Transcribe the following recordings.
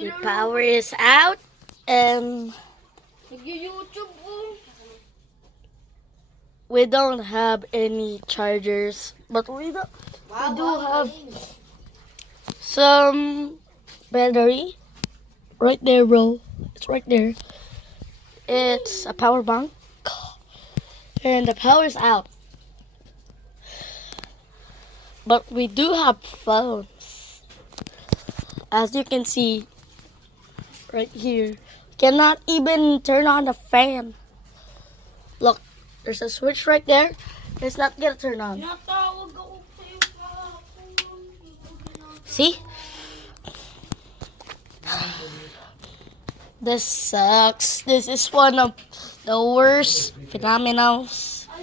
The power is out and Nag-YouTube po. we don't have any chargers, but we do have some battery right there, bro. It's right there. It's a power bank and the power's out, but we do have phones, as you can see right here. Cannot even turn on the fan. Look, there's a switch right there. It's not gonna turn on. Natawag ako sa'yo kahapon. See? This sucks. This is one of the worst phenomena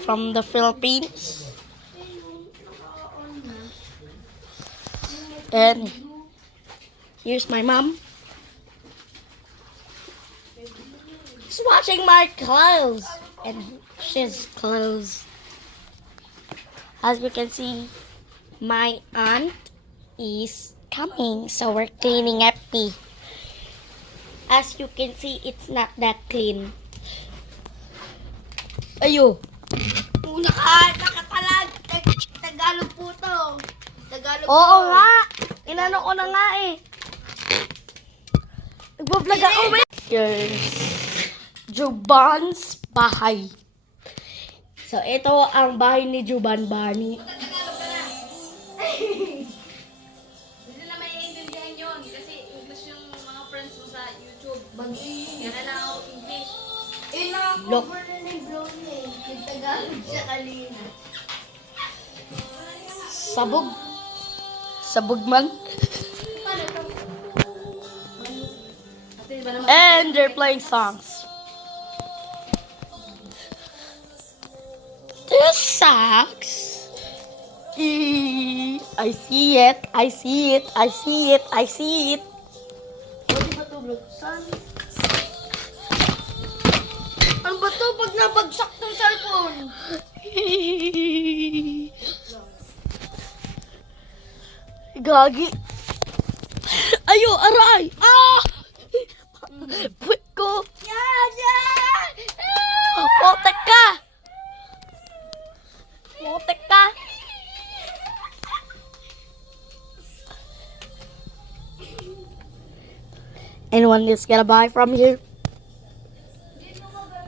from the Philippines. And here's my mom. She's watching my clothes. And she's clothes. As you can see, my aunt is coming. So we're cleaning up. As you can see, it's not that clean. Ayo. Nakatalag. Tagalog po to. Tagalog Oo po. nga. Inano ko na nga eh. Nagbablog ako. Here's Juban's bahay. So, ito ang bahay ni Juban Bani. Hindi na maiintindihan yun kasi English yung mga friends mo sa YouTube. Yan na lang ako English. Look. Na ni Brownie. Nagtagalog siya kanina. Sabog. Sabog man. And they're playing songs. This sucks. I see it. I see it. I see it. I see it. Pwede ba ito buksan? Ano ba ito pag nabagsak ng cellphone? Gagi. Ayo, aray. Ah! Puwit ko. Yan! Potek ka. Potek ka. Anyone is gonna buy from here?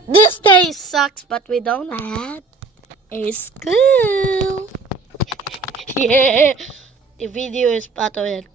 This day sucks, but we don't have a school. Yeah, the video is part of it.